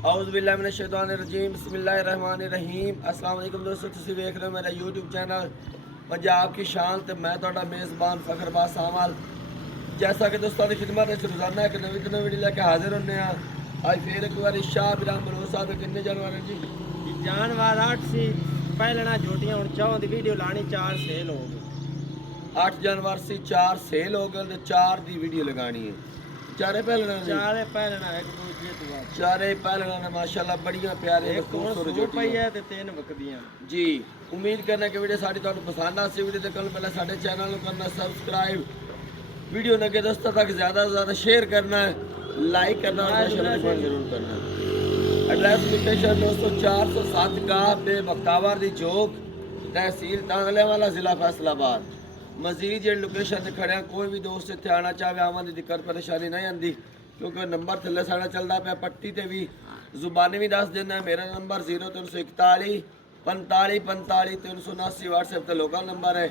औज़ुबिल्लाहिमिनश्शैतानिर्रजीम बिस्मिल्लाहिर्रहमानिर्रहीम। अस्सलाम वालेकुम दोस्तों, तुसीं वेख रहे हो मेरा यूट्यूब चैनल पंजाब की शान ते मैं तुहाडा मेज़बान फ़खरबाज सामल। जैसा कि दोस्तों की खिदमत है रोज़ाना एक नवी वीडियो लेके हाजिर होने आज फिर एक बार शाह बिराम बलोच साहब कितने जानवर हैं जी? जानवर 8 सी पहले ना झोटियां हुण 4 दी वीडियो लानी 4 सेल हो गई। 8 जानवर सी 4 सेल हो गए ते 4 दी वीडियो लगानी है। चारे पहलना एक दूजे तो बाद चारे पहलना ने माशाल्लाह बढ़िया प्यारे एक खूबसूरत जोटी है ते 3 बकदियां जी। उम्मीद करना कि वीडियो साड़ी तुहानू पसंद आ सी। वीडियो देखने पहले साडे चैनल को करना सब्सक्राइब, वीडियो लगे दोस्तों तक ज़्यादा से ज़्यादा शेयर करना है, लाइक करना और माशाल्लाह जरूर करना है। एड्रेस लोकेशन दोस्तों 407 का बे बख्तावर दी चौक, तहसील तांगले वाला, ज़िला फैसलाबाद। मजीद जो लोकेशन से खड़े कोई भी दोस्त इतने आना चाहे आवन की दिक्कत परेशानी नहीं आती, क्योंकि नंबर थले साढ़ा चलता पाया पट्टी से भी जुबानी भी दस देना है। मेरा नंबर 0341 45 45 379 व्हाट्सएप पर लोकल नंबर है।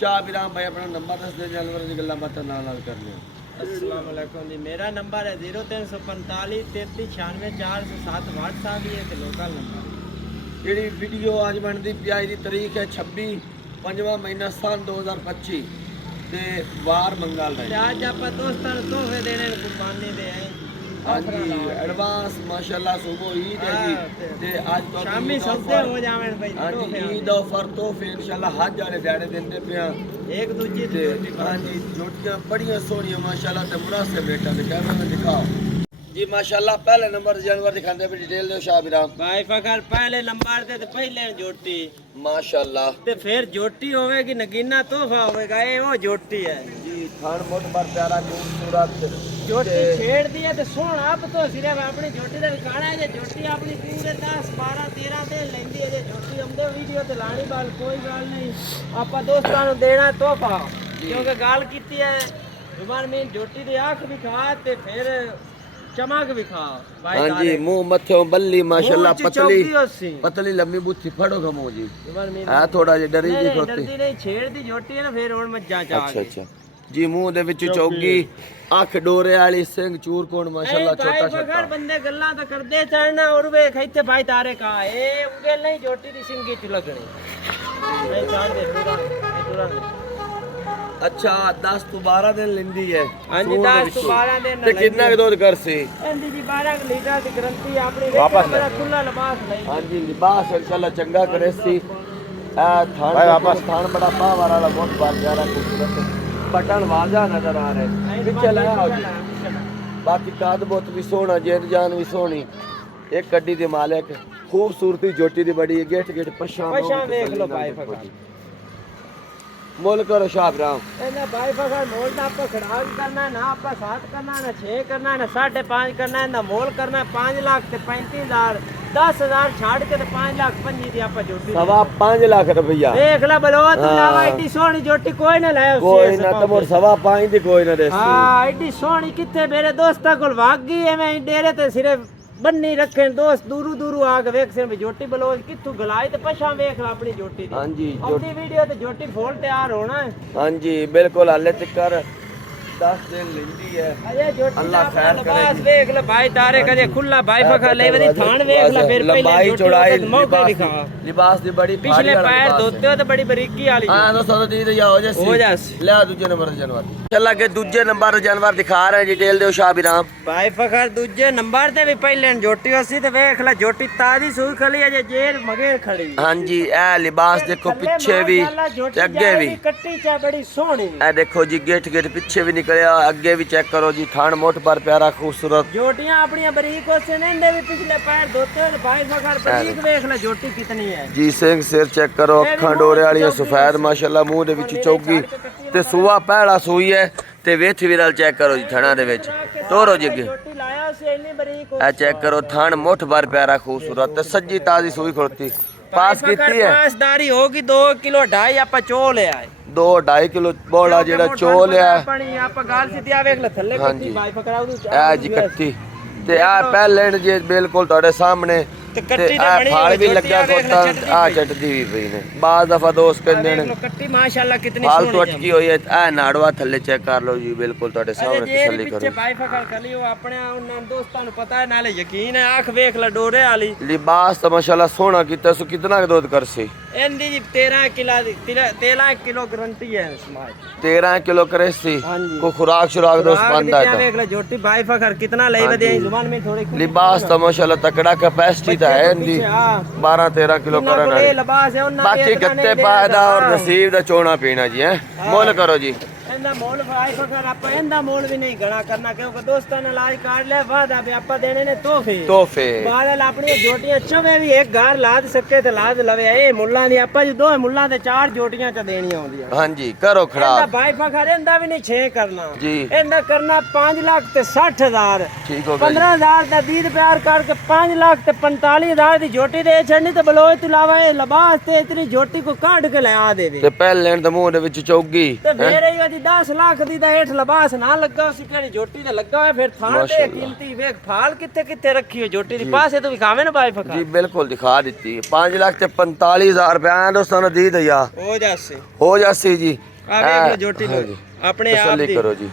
शाह बिराम भाई अपना नंबर दस दे, जानवर की गल्लां बातां नाल करने। अस्सलाम वालेकुम जी, मेरा नंबर है 0345 33 96 407 व्हाट्सएप ही है ते लोकल नंबर। जी वीडियो आज बनती प्याज की तारीख है 26 5वां महीना सन 2025 ते वार मंगल है। आज आप दोस्तों को तोहफे देने कुर्बानी दे आए। हाँ जी एडवांस माशाल्लाह सुबह ईद है जी ते आज तो शामी सौदे हो जावें भाई। हाँ जी ईद ऑफर तोहफे इंशाल्लाह हज वाले दिहाड़े देंदे पिया एक दूजे ते दी हाँ जी जोटियां बड़ियां सोहणियां माशाल्लाह ते मुनासिब रेटां ते कैमरे में दिखाओ जी माशाल्लाह। पहले नंबर जानवर दिखाते भी डिटेल दो शाह बिराम भाई फकर पहले नंबर ते पहले जोटी माशाल्लाह ते फिर जोटी होवेगी नगीना तोहफा होवेगा। ये वो जोटी है जी, खान मोट पर प्यारा खूबसूरत जोटी छेड़ दी है ते सोहण आप तो सिर्फ अपनी जोटी दा विकाना है। जे जोटी अपनी पूरे 10 12 13 दिन लेंदी है। जे जोटी हमदे वीडियो ते लानी बाल कोई गल नहीं, आपा दोस्तां नु देना तोहफा, क्योंकि गल कीती है जुबान में जोटी दी आंख विखा ते फिर चमक विखा। हाँ जी मुंह मथे बल्ली माशाल्लाह पतली पतली पतली लंबी बूथी फड़ो खमो जी है है थोड़ा जे डरी दी नहीं डरदी नहीं, छेड़ दी जोटी है ना फिर हुन मज्जा चा अच्छा अच्छा जी। मुंह दे विच चौगी अख डोरे वाली सिंह चूर कोण माशाल्लाह छोटा छोटा बंदे गल्लां तो करदे चढ़ना और वेख इत्थे भाई तारे का ए उंगल नहीं जोटी दी सिंगी च लगनी नहीं चाड़ दे पूरा। अच्छा 10 तो 12 दिन लेंदी है। हां जी 10 तो 12 दिन ते कितना के दूध कर सी एंदी जी 12 लीटर दी गारंटी अपनी वापस मेरा खुला लिबास नहीं। हां जी लिबास इंशाल्लाह चंगा करे सी। ए थान वापस थान बड़ा पावर वाला बहुत बार प्यारा खूबसूरत बटन वाजा नजर आ रहे पीछे लाया हो जी। बाकी काद बहुत भी सोहना जेद जान भी सोहनी एक कड्डी दे मालिक खूबसूरती जोटी दी बड़ी गेट गेट पछा देख लो भाई फकर मोल करो शाह बिराम ना भाई फकर मोल ना आप खड़ा करना ना आप 7 करना ना 6 करना ना 5.5 करना ना मोल करना 5 लाख ते 35,000 10,000 छाड़ के ते 5 लाख 25 दी आप जोटी 5.5 लाख रुपया देख ला बलोत ना एडी सोहनी जोटी कोई ना लाए कोई ना तो मोर 5.5 दी कोई ना देसी। हां एडी सोहनी किथे मेरे दोस्तां कोल भाग गई है। मैं डेरे ते सिर्फ बन्नी रखे दोस्त दूरू दूरू आके वेख से जोटी बलोच किथू गलाई ते पछा वेख ला अपनी जोटी दी। हां जी अपनी वीडियो ते जोटी फोल तैयार होना है। हां जी बिल्कुल हाले तक 10 दिन लेंदी है। अरे जोटी अल्लाह खैर करे बस वेख ले भाई तारे कजे खुला भाई फखा ले वरी थान वेख ले फिर पहले लंबाई चौड़ाई मौका दिखा लिबास दी बड़ी पिछले पैर धोते हो तो बड़ी बरीकी वाली। हां दोस्तों तो दी हो जैसी हो जासी ले दूजे नंबर जानवर चला के दूजे नंबर जानवर दिखा रहे हैं। डिटेल दो शाह बिराम भाई फखर दूजे नंबर ते भी पहले जोटी होसी ते वेख ले जोटी ताजी सूई खली है जे जेर मगेर खड़ी। हां जी ए लिबास देखो पीछे भी अगे भी कट्टी चा बड़ी सोहनी ए देखो जी गेट गेट पीछे भी निकलिया अगे भी चेक करो जी थान मोट पर प्यारा खूबसूरत जोटियां अपनी बरीक होसे ने भी पिछले पैर धोते हो भाई फखर बरीक देख ले जोटी कितनी है जी। सिंह सिर चेक करो अखां डोरे वाली सफेद माशाल्लाह मुंह दे विच चौगी ते सुआ पहला सूई है ते वेथ विरल चेक करो जी थणा दे विच तोरो जी अगे जोटी लाया से इतनी बरीक ए चेक करो थान मोट पर प्यारा खूबसूरत ते सज्जी ताजी सूई खड़ती पास कीती है। पासदारी होगी 2 किलो 2.5 आपा चो ले आए 2-2.5 किलो बोला जेड़ा चोल है पानी आपा गाल सीधी आवे ले थल्ले हां कट्टी जी भाई पकड़ाऊ ए जी कट्टी ते आ पहले जे बिल्कुल ਤੁਹਾਡੇ ਸਾਹਮਣੇ ਤੇ ਕੱਟੀ ਤੇ ਬਣੀ ਫਾਲ ਵੀ ਹੋਈ ਲੱਗਾ ਝੋਟੀ ਆ ਵੇਖ ਕੋਤਾ ਆ ਚਟਦੀ ਵੀ ਪਈ ਨੇ ਬਾਜ਼ ਦਫਾ ਦੋਸਤ ਕਹਿੰਦੇ ਨੇ ਕੱਟੀ ਮਾਸ਼ਾਅੱਲਾ ਕਿਤਨੀ ਫਾਲ ਸੋਹਣੀ ਤੋਂ ਅਟਕੀ ਹੋਈ ਹੈ ਆ ਨਾੜਵਾ ਥੱਲੇ ਚੈੱਕ ਕਰ ਲਓ ਜੀ ਬਿਲਕੁਲ ਤੁਹਾਡੇ ਅਜੇ ਸਾਹਮਣੇ ਜੇ ਤਸੱਲੀ ਪਿੱਛੇ ਕਰੋ ਬਾਈ ਫਕਰ ਖਲੀ ਉਹ ਆਪਣੇ ਉਹਨਾਂ ਦੋਸਤਾਂ ਨੂੰ ਪਤਾ ਹੈ ਨਾਲੇ ਯਕੀਨ ਹੈ ਅੱਖ ਵੇਖ ਲੈ ਡੋਰੇ ਵਾਲੀ ਲਿਬਾਸ ਤਾਂ ਮਾਸ਼ਾਅੱਲਾ ਸੋਹਣਾ ਕੀਤਾ ਸੋ ਕਿਤਨਾ ਕੁ ਦੁੱਧ ਕਰਸੀ ਇਹਦੀ ਜੀ 13 ਕਿਲੋ ਦੀ 13 ਕਿਲੋ ਗਰੰਟੀ ਹੈ ਸਮਾਜ 13 ਕਿਲੋ ਕਰੇਸੀ ਹਾਂਜੀ। को खुराक शुराक दोस्त बंदा है देख ले झोटी भाई फखर कितना ले बदे जुबान में थोड़ी लिबास तो माशाल्लाह तकड़ा कैपेसिटी ता है इनकी 12 13 किलो करन वाली लिबास है उन्ना बाकी गत्ते पायदा और नसीब दा चोना पीना जी है मोल करो जी ਇਹਦਾ ਮੋਲ ਭਾਈ ਫਕਰ ਆਪਾਂ ਇਹਦਾ ਮੋਲ ਵੀ ਨਹੀਂ ਗਣਾ ਕਰਨਾ ਕਿਉਂਕਿ ਦੋਸਤਾਂ ਨੇ ਇਲਾਜ ਕਰ ਲਿਆ ਵਾਦਾ ਵੀ ਆਪਾਂ ਦੇਣੇ ਨੇ ਤੋਹਫੇ ਬਾਦਲ ਆਪਣੀਆਂ ਜੋਟੀਆਂ ਚਵੇਂ ਵੀ ਇੱਕ ਘਰ ਲਾਦ ਸਕੇ ਤੇ ਲਾਦ ਲਵੇ ਇਹ ਮੁੱਲਾਂ ਦੀ ਆਪਾਂ ਜੀ ਦੋ ਮੁੱਲਾਂ ਤੇ 4 ਜੋਟੀਆਂ ਚ ਦੇਣੀਆਂ ਆਉਂਦੀਆਂ ਹਾਂਜੀ ਕਰੋ ਖੜਾ ਇਹਦਾ ਭਾਈ ਫਕਰ ਇਹਦਾ ਵੀ ਨਹੀਂ 6 ਕਰਨਾ ਜੀ ਇਹਦਾ ਕਰਨਾ 5 ਲੱਖ ਤੇ 60000 ਠੀਕ ਹੋ ਗਿਆ 15000 ਦਾ ਦੀਦ ਪਿਆਰ ਕਰਕੇ 5 ਲੱਖ ਤੇ 45000 ਦੀ ਜੋਟੀ ਦੇ ਛੱਡਣੀ ਤੇ ਬਲੋਚ ਤੋਂ ਇਲਾਵਾ ਇਹ ਲਿਬਾਸ ਤੇ ਇਤਨੀ ਜੋਟੀ ਕੋ ਕੱਢ ਕੇ ਲਿਆ ਦੇਵੇ ਤੇ ਪਹਿਲੇ ਲੈਣ ਦੇ ਮੂੰਹ ਦੇ ਵਿੱਚ ਚੌਗੀ ਤੇ ਫੇਰ ਇਹ ਉਹਦੀ 10 ਲੱਖ ਦੀ ਦਾ ਹੇਠ ਲਿਬਾਸ ਨਾ ਲੱਗਾ ਸੀ ਕਿਹੜੀ ਜੋਟੀ ਤੇ ਲੱਗਾ ਹੋਇਆ ਫਿਰ ਥਾਂ ਤੇ ਕੀਮਤੀ ਵੇਖ ਫਾਲ ਕਿੱਥੇ ਕਿੱਥੇ ਰੱਖੀ ਹੋਈ ਜੋਟੀ ਦੀ ਪਾਸੇ ਤੋਂ ਵਿਖਾਵੇਂ ਨਾ ਬਾਈ ਫਕਰ ਜੀ ਬਿਲਕੁਲ ਦਿਖਾ ਦਿੱਤੀ 5 ਲੱਖ ਤੇ 45000 ਰੁਪਏ ਆ ਦੋਸਤਾਂ ਨੂੰ ਦੀ ਦਈਆ ਹੋ ਜਾਸੀ ਜੀ ਆ ਵੇਖ ਲੋ ਜੋਟੀ ਨੂੰ ਆਪਣੇ ਆਪ ਤਸੱਲੀ ਦੀ ਕਰੋ ਜੀ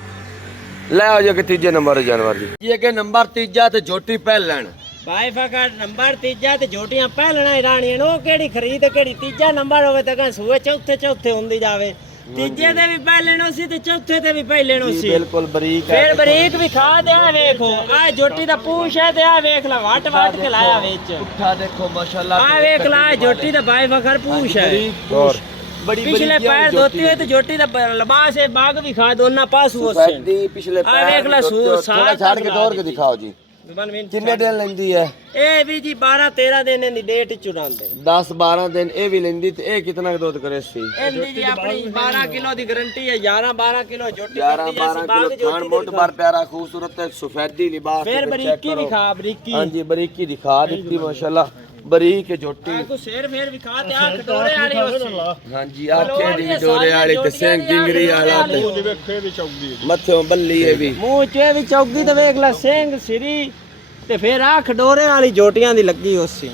ਲੈ ਆਓ ਜੀ ਕਿ ਤੀਜੇ ਨੰਬਰ ਜਾਨਵਰ ਜੀ ਇਹ ਕਿ ਨੰਬਰ ਤੀਜਾ ਤੇ ਜੋਟੀ ਪਹਿਲਣ ਬਾਈ ਫਕਰ ਨੰਬਰ ਤੀਜਾ ਤੇ ਜੋਟੀਆਂ ਪਹਿਲਣਾ ਹੀ ਰਾਣੀਆਂ ਨੂੰ ਉਹ ਕਿਹੜੀ ਖਰੀਦ ਕਿਹੜੀ ਤੀਜਾ ਨੰਬਰ ਹੋਵੇ ਤਾਂ ਕਹਾਂ ਸੂਏ ਚੌਥੇ ਹੁੰਦੀ ਜਾਵੇ ਤੀਜੇ ਤੇ ਵੀ ਪਹਿਲਣੋ ਸੀ ਤੇ ਚੌਥੇ ਤੇ ਵੀ ਪਹਿਲਣੋ ਸੀ ਬਿਲਕੁਲ ਬਰੀਕ ਹੈ ਫੇਰ ਬਰੀਕ ਵੀ ਖਾ ਦੇ ਆ ਵੇਖੋ ਆ ਜੋਟੀ ਦਾ ਪੂਛ ਹੈ ਤੇ ਆ ਵੇਖ ਲੈ ਵਟ ਕੇ ਲਾਇਆ ਵਿੱਚ ਪੁੱਠਾ ਦੇਖੋ ਮਾਸ਼ਾਅੱਲਾ ਆ ਵੇਖ ਲੈ ਜੋਟੀ ਦਾ ਬਾਈ ਫਕਰ ਪੂਛ ਹੈ ਔਰ ਬੜੀ ਪਿਛਲੇ ਪੈਰ ਧੋਤੀ ਹੋਈ ਤੇ ਜੋਟੀ ਦਾ ਲਿਬਾਸ ਹੈ ਬਾਗ ਵੀ ਖਾ ਦੋਨਾਂ ਪਾਸੂ ਉਸੇ ਦੀ ਪਿਛਲੇ ਆ ਵੇਖ ਲੈ ਥੋੜਾ ਛੱਡ ਕੇ ਦੌੜ ਕੇ ਦਿਖਾਓ ਜੀ ਕਿੰਨੇ ਦਿਨ ਲੈਂਦੀ ਹੈ ਇਹ ਵੀ ਜੀ 12 13 ਦਿਨ ਦੀ ਡੇਟ ਚੁਰਾਉਂਦੇ 10 12 ਦਿਨ ਇਹ ਵੀ ਲੈਂਦੀ ਤੇ ਇਹ ਕਿਤਨਾ ਦੁੱਧ ਕਰੇ ਸੀ ਇਹਦੀ ਜੀ ਆਪਣੀ 12 ਕਿਲੋ ਦੀ ਗਾਰੰਟੀ ਹੈ 11 12 ਕਿਲੋ ਜੋਟੀ 11 12 ਕਿਲੋ ਖਾਣ ਮੋਟ ਬਾਰ ਪਿਆਰਾ ਖੂਬਸੂਰਤ ਤੇ ਸਫੈਦੀ ਲਿਬਾਸ ਫੇਰ ਬਰੀਕੀ ਦਿਖਾ ਬਰੀਕੀ ਹਾਂਜੀ ਬਰੀਕੀ ਦਿਖਾ ਦਿੱਤੀ ਮਾਸ਼ਾਅੱਲਾ ਬਰੀਕ ਜੋਟੀ ਆ ਕੋ ਸ਼ੇਰ ਫੇਰ ਵਿਖਾ ਤੇ ਆ ਖਟੋਰੇ ਵਾਲੀ ਉਸੇ ਹਾਂਜੀ ਆਖੇ ਦੀ ਡੋਰੇ ਵਾਲੀ ਤੇ ਸਿੰਘ ਜਿੰਗਰੀ ਵਾਲਾ ਤੇ ਵੇਖੇ ਵੀ ਚੌਗੀ ਮੱਥੋਂ ਬੱਲੀ ਇਹ ਵੀ ਮੂੰਹ ਚ ਵੀ ਚੌਗੀ ਤੇ ਵੇਖ ਲੈ ਸਿੰਘ ਸਿਰੀ ਤੇ ਫੇਰ ਆ ਖਡੋਰੇ ਵਾਲੀ ਜੋਟੀਆਂ ਦੀ ਲੱਗੀ ਉਸੇ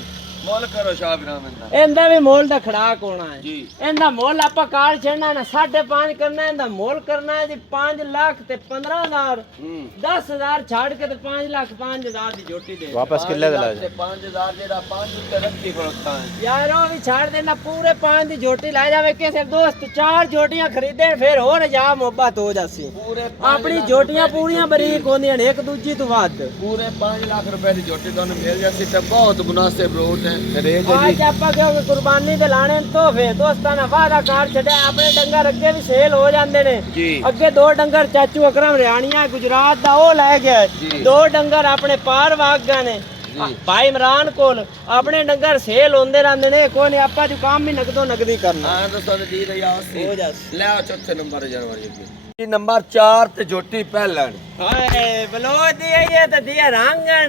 ਮੁੱਲ ਕਰੋ ਸ਼ਾਹ ਬਿਰਾਮ ਦਾ ਇਹਦਾ ਵੀ ਮੁੱਲ ਦਾ ਖੜਾਕ ਹੋਣਾ ਹੈ ਜੀ ਇਹਦਾ ਮੁੱਲ ਆਪਾਂ ਕਾਰ ਛੱਡਣਾ ਨਾ 5.5 ਕਰਨਾ ਇਹਦਾ ਮੁੱਲ ਕਰਨਾ ਹੈ ਜੀ 5 ਲੱਖ ਤੇ 15000 10000 ਛੱਡ ਕੇ ਤੇ 5 ਲੱਖ 5000 ਦੀ ਜੋਟੀ ਦੇ ਵਾਪਸ ਕਿੱਲੇ ਦੇ ਲੈ ਤੇ 5000 ਜਿਹੜਾ 5 ਉੱਤੇ ਰੱਖੀ ਖੜਤਾ ਹੈ ਯਾਰ ਉਹ ਵੀ ਛੱਡ ਦੇਣਾ ਪੂਰੇ 5 ਦੀ ਜੋਟੀ ਲੈ ਜਾਵੇ ਕਿਸੇ ਦੋਸਤ 4 ਜੋਟੀਆਂ ਖਰੀਦੇ ਫਿਰ ਹੋਰ ਜਾ ਮੁਹੱਬਤ ਹੋ ਜਾਸੀ ਪੂਰੇ ਆਪਣੀ ਜੋਟੀਆਂ ਪੂਰੀਆਂ ਬਰੀਕ ਹੁੰਦੀਆਂ ਨੇ ਇੱਕ ਦੂਜੀ ਤੋਂ ਵੱਧ ਪੂਰੇ 5 ਲੱਖ ਰੁਪਏ ਦੀ ਜੋਟੀ ਤੁਹਾਨੂੰ ਮਿਲ ਜਾਂਦੀ ਤੇ ਬਹੁਤ ਮੁਨਾਸਿਬ ਰੇਟ ਹੈ ਰੇਂਜ ਹੈ ਅੱਜ ਆਪਾਂ ਕਿਉਂਕਿ ਕੁਰਬਾਨੀ ਤੇ ਲਾਣੇ ਤੋਹਫੇ ਦੋਸਤਾਂ ਨਾਲ ਵਾਦਾ ਕਾਰ ਛੱਡਿਆ ਆਪਣੇ ਡੰਗਰ ਅੱਗੇ ਵੀ ਸੇਲ ਹੋ ਜਾਂਦੇ ਨੇ ਜੀ ਅੱਗੇ 2 ਡੰਗਰ ਚਾਚੂ ਅਕਰਮ ਰਿਆਣੀਆਂ ਗੁਜਰਾਤ ਦਾ ਉਹ ਲੈ ਗਿਆ 2 ਡੰਗਰ ਆਪਣੇ ਪਾਰ ਵਾਗਾ ਨੇ ਭਾਈ ਇਮਰਾਨ ਕੋਲ ਆਪਣੇ ਡੰਗਰ ਸੇਲ ਹੁੰਦੇ ਰਹਿੰਦੇ ਨੇ ਕੋਈ ਨਹੀਂ ਆਪਾਂ ਜੋ ਕੰਮ ਹੀ ਨਗਦੀ ਕਰਨਾ ਹਾਂ ਤਾਂ ਸਾਨੂੰ ਦੀ ਰਹੀ ਆ ਹੋ ਜਾ ਲੈ ਆਓ ਚੌਥੇ ਨੰਬਰ ਜਾਨਵਰ ਜੀ ਨੰਬਰ 4 ਤੇ ਜੋਟੀ ਪਹਿਲਣ ਹਾਏ ਬਲੋਚ ਦੀ ਇਹ ਤੇ ਦੀ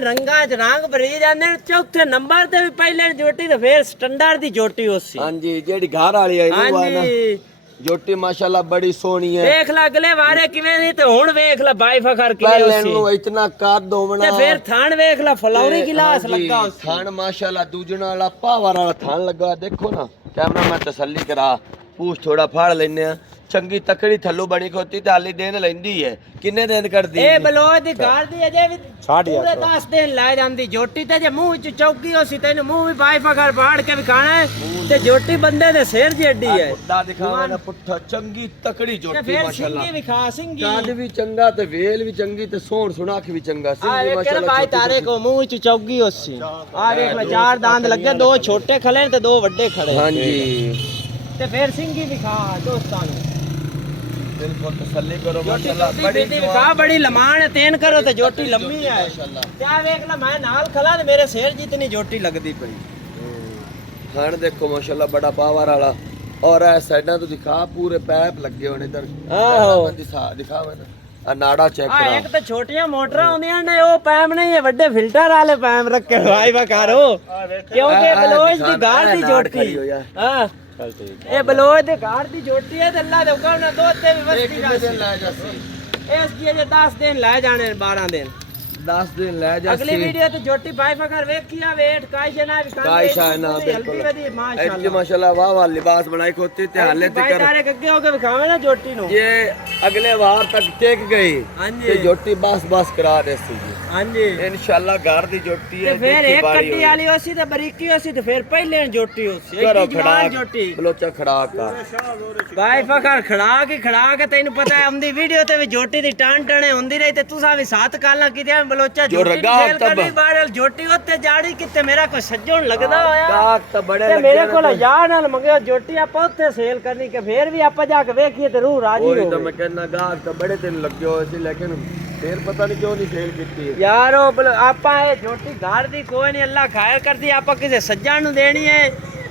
ਰੰਗਾਂ ਚ ਰੰਗ ਭਰੀ ਜਾਂਦੇ ਨੇ ਚੌਥੇ ਨੰਬਰ ਤੇ ਵੀ ਪਹਿਲੇ ਜੋਟੀ ਤੇ ਫੇਰ ਸਟੈਂਡਰਡ ਦੀ ਜੋਟੀ ਹੋਸੀ ਹਾਂਜੀ ਜਿਹੜੀ ਘਰ ਵਾਲੀ ਹੈ ਇਹਨੂੰ ਆ ਨਾ ਹਾਂਜੀ ਜੋਟੀ ਮਾਸ਼ਾਅੱਲਾ ਬੜੀ ਸੋਹਣੀ ਹੈ ਵੇਖ ਲੈ ਅਗਲੇ ਵਾਰੇ ਕਿਵੇਂ ਸੀ ਤੇ ਹੁਣ ਵੇਖ ਲੈ ਬਾਈ ਫਖਰ ਕਿਵੇਂ ਪਹਿਲੇ ਹੋਸੀ ਨੂੰ ਇਤਨਾ ਕੱਦ ਹੋਵਣਾ ਤੇ ਫੇਰ ਥਾਣ ਵੇਖ ਲੈ ਫਲੌਰੀ ਗਿਲਾਸ ਲੱਗਾ ਹੋਸੀ ਥਣ ਮਾਸ਼ਾਅੱਲਾ ਦੂਜਣਾ ਵਾਲਾ ਪਾਵਰ ਵਾਲਾ ਥਣ ਲੱਗਾ ਦੇਖੋ ਨਾ ਕੈਮਰਾ ਮੈਂ ਤਸੱਲੀ ਕਰਾ ਪੂਛ ਥੋੜਾ ਫੜ ਲੈਨੇ ਆ ਚੰਗੀ ਤਕੜੀ ਥੱਲੂ ਬਣੀ ਖੋਤੀ ਤੇ ਹਾਲੀ ਦਿਨ ਲੈਂਦੀ ਹੈ ਕਿੰਨੇ ਦਿਨ ਕਰਦੀ ਇਹ ਬਲੋਚ ਦੀ ਗੱਲ ਦੀ ਅਜੇ ਵੀ ਪੂਰੇ 10 ਦਿਨ ਲੈ ਜਾਂਦੀ ਜੋਟੀ ਤੇ ਜੇ ਮੂੰਹ ਚ ਚੌਕੀ ਹੋਸੀ ਤੈਨੂੰ ਮੂੰਹ ਵੀ ਬਾਈ ਫਖਰ ਬਾੜ ਕੇ ਵਿਖਾਣਾ ਹੈ ਤੇ ਜੋਟੀ ਬੰਦੇ ਦੇ ਸਿਰ ਜੱਡੀ ਹੈ ਪੁੱਟਾ ਦਿਖਾਵਾ ਨਾ ਪੁੱਠਾ ਚੰਗੀ ਤਕੜੀ ਤੇ ਜੋਟੀ ਫੇਰ ਮਾਸ਼ਾਅੱਲਾ ਸਿੰਘੀ ਵਿਖਾ ਸਿੰਘੀ ਕੱਦ ਵੀ ਚੰਗਾ ਤੇ ਵੇਲ ਵੀ ਚੰਗੀ ਤੇ ਸੋਹਣ ਸੁਣਾਖ ਵੀ ਚੰਗਾ ਆ ਸਿੰਘੀ ਵੇਖ ਮਾਸ਼ਾਅੱਲਾ ਬਾਈ ਤਾਰੇ ਕੋ ਮੂੰਹ ਚ ਚੌਗੀ ਹੋਸੀ ਆ ਵੇਖ ਲੈ 4 ਦੰਦ ਲੱਗੇ 2 ਛੋਟੇ ਖੜੇ ਨੇ ਤੇ 2 ਵੱਡੇ ਖੜੇ ਹਾਂਜੀ ਤੇ ਫੇਰ ਸਿੰਘੀ ਵਿਖਾ ਦੋਸਤਾਂ ਨੂੰ ਬਿਲਕੁਲ ਤਸੱਲੀ ਕਰੋ ਜੋਟੀ ਮਾਸ਼ਾਅੱਲਾ ਬੜੀ ਵਿਖਾ ਬੜੀ ਲਮਾਨ ਹੈ ਤੇਨ ਕਰੋ ਤੇ ਜੋਟੀ ਲੰਮੀ ਹੈ ਮਾਸ਼ਾਅੱਲਾ ਤੇ ਆ ਵੇਖ ਲੈ ਮੈਂ ਨਾਲ ਖਲਾ ਤੇ ਮੇਰੇ ਸਿਰ ਜਿਤਨੀ ਜੋਟੀ ਲੱਗਦੀ ਪਈ ਖਾਣ ਦੇਖੋ ਮਾਸ਼ਾਅੱਲਾ ਬੜਾ ਪਾਵਰ ਵਾਲਾ ਔਰ ਇਹ ਸਾਈਡਾਂ ਤੋਂ ਦਿਖਾ ਪੂਰੇ ਪੈਪ ਲੱਗੇ ਹੋਣੇ ਇਧਰ ਆਹੋ ਦਿਖਾਵਾ ਨਾ ਆ ਨਾੜਾ ਚੈੱਕ ਆ ਕਰਾ ਇੱਕ ਤਾਂ ਛੋਟੀਆਂ ਮੋਟਰਾਂ ਆਉਂਦੀਆਂ ਨੇ ਉਹ ਪੈਮ ਨਹੀਂ ਹੈ ਵੱਡੇ ਫਿਲਟਰ ਵਾਲੇ ਪੈਮ ਰੱਖੇ ਭਾਈ ਵਕਾਰੋ ਕਿਉਂਕਿ ਬਲੋਚ ਦੀ ਗਾਲ ਦੀ ਜੋਟੀ ਹਾਂ ਇਹ ਬਲੋਚ ਦੇ ਘਰ ਦੀ ਜੋਟੀ ਹੈ ਤੇ ਅੱਲਾ ਦੇ ਹੁਕਮ ਨਾਲ ਦੋ ਤੇ ਵੀ ਵਸਤੀ ਜਾਸੀ ਲੈ ਜਾਸੀ ਇਸ ਦੀ ਜੇ 10 ਦਿਨ ਲੈ ਜਾਣੇ 12 ਦਿਨ 10 दिन ले अगली जासी वीडियो ते जोटी भाई फकर वेखिया वेट काई ना भी काई शाना बिल्कुल एटली माशाल्लाह वाह वाह लिबास बनाई खोती ते हाले भाई तक तारे गग्गे होके दिखावे ना जोटी नु ये अगले वार तक टेक गई हां ते जी जोटी बस करा देसी जी हां जी इंशाल्लाह घर दी जोटी ते है फिर एक कट्टी वाली होसी ते बरीकी होसी ते फिर पहले जोटी होसी करो एक जवान जोटी बलोचा खड़ा का भाई फकर खड़ा के तैਨੂੰ पता है हमदी वीडियो ते भी जोटी दी टाण टणे हुंदी रही ते तुसा भी साथ काला कीते बलोचा जो जोटी रगा सेल तब- करनी बारल जोटी उत्ते जाड़ी किते मेरा कोई सज्जण लगदा होया गाहक तो बड़े ते लगे मेरे ने कोल तो- यार नाल मंगे जोटी आपा उत्ते सेल करनी के फिर भी आपा जाके वेखिए ते रूह राजी वही हो तो मैं कहना गाहक तो बड़े दिन लग गए सी लेकिन फिर पता नहीं क्यों नहीं सेल की यार आपा ये जोटी घर दी कोई नहीं अल्लाह खायर करदी आपा किसे सज्जण नु देनी है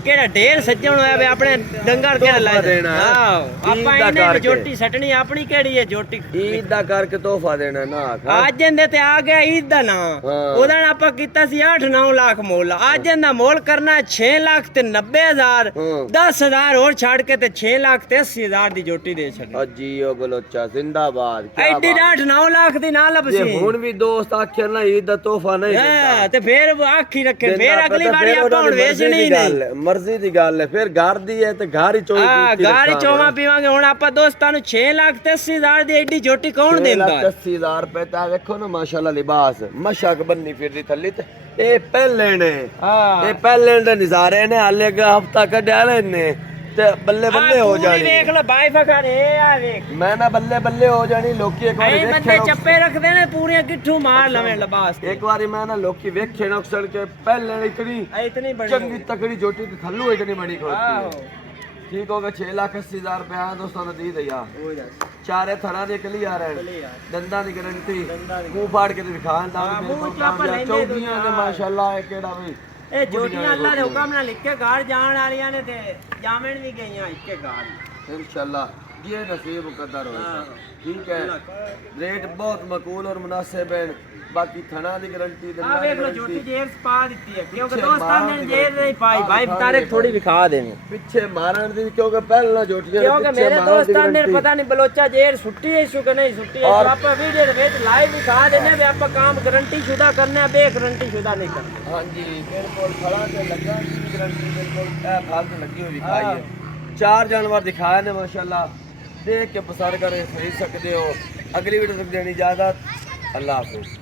केड़ा ढेर सज्जण होया वे अपने डंगर केड़ा ला देना है। हां ईद आपा दा इने करके। जोटी सटनी अपनी केड़ी है जोटी ईद दा करके तोहफा देना ना खा आज जंदे ते आ गया ईद दा ना हाँ। ओदा आपा कीता सी 8-9 लाख मोल आज जंदा मोल करना 6 लाख ते 90,000 हाँ। 10,000 और छाड़ के ते 6 लाख ते 80,000 दी जोटी दे छड़ी अजी ओ बलोचा जिंदाबाद क्या एडी बात। 8-9 लाख दी ना ये लबसी हुन भी दोस्त आखे ना ईद दा तोहफा नहीं हां ते फिर आखी रखे दिंदा। फिर अगली पता बारी फिर आपा उन्होंने हुन वेचनी ही नहीं मर्जी दी गल है फिर घर दी है ते घर ही चोई ਹਾਂ ਗਾੜੀ ਚੋਵਾ ਪੀਵਾਂਗੇ ਹੁਣ ਆਪਾਂ ਦੋਸਤਾਂ ਨੂੰ 6 ਲੱਖ ਤੇ 80,000 ਦੀ ਐਡੀ ਜੋਟੀ ਕੌਣ ਦਿੰਦਾ 80,000 रुपए ता देखो ना माशाल्लाह लिबास मशक बन्नी फिरदी थल्ली ते ए पहले ने ਹਾਂ ए पहले दे नजारे ने हाले का हफ्ता कढया लेने ते बल्ले बल्ले हो जानी ਵੇਖ ਲੈ ਬਾਈ ਫਖਰ ਇਹ ਆ ਵੇਖ मैं ना बल्ले बल्ले हो जानी लोकी एक बार ਐ ਬੰਦੇ ਚੱਪੇ ਰੱਖਦੇ ਨੇ ਪੂਰੀਆਂ ਕਿੱਥੋਂ ਮਾਰ ਲਵੇਂ ਲਿਬਾਸ एक बारी मैं ना लोकी वेखे ना अक्सर के पहले इतनी ਐ ਇਤਨੀ ਬੜੀ चंगी तकड़ी जोटी ते थल्लू इतनी बड़ी खोती ਆਹੋ है ठीक होगा 6,80,000 रुपया दोस्तों ने दी दिया ਹੋ ਜਾ चारे थड़ा दे कली आ रहे चली यार दंदा दी गारंटी दंदा दी। मुंह फाड़ के ते दिखान दा हाँ, मुंह च ਆਪਾਂ ਲੈਂਦੇ चौकियां ने माशाल्लाह है केड़ा भी ਇਹ ਜੋਟੀਆਂ ਅੱਲਾ ਦੇ ਹੁਕਮ ਨਾਲ ਲਿਖ ਕੇ ਘਰ ਜਾਣ ਵਾਲੀਆਂ ਨੇ ਤੇ ਜਾਮਣ ਵੀ ਗਈਆਂ ਇੱਕੇ ਘਰ इंशाल्लाह ये नसीब मुकद्दर हो हाँ। ठीक है रेट बहुत मकूल और मुनासिब है बाकी थना दी गारंटी ਆ ਵੇਖ ਲੋ ਜੋਟੀ ਜੇਰ ਪਾ ਦਿੱਤੀ ਹੈ ਕਿਉਂਕਿ ਦੋਸਤਾਂ ਨੇ ਜੇਰ ਨਹੀਂ ਪਾਈ ਭਾਈ ਬਤਾਰੇ ਥੋੜੀ ਵਿਖਾ ਦੇਣੀ पीछे मारन दी क्योंकि पहला जोटियां क्योंकि मेरे दोस्तां ने पता नहीं बलोचा जेर छुट्टी है इशू के नहीं छुट्टी है तो आप वीडियो दे विच लाइव दिखा देने भी आप काम गारंटी शुदा करने बे गारंटी शुदा नहीं करने हां जी बिल्कुल खड़ा ते लगा दी गारंटी बिल्कुल ए फालतू लगी हुई दिखाई है 4 जानवर दिखाए ने माशाल्लाह देख के पसंद करे खरीद सकते हो अगली वीडियो तक देनी इजाजत अल्लाह हाफिज़।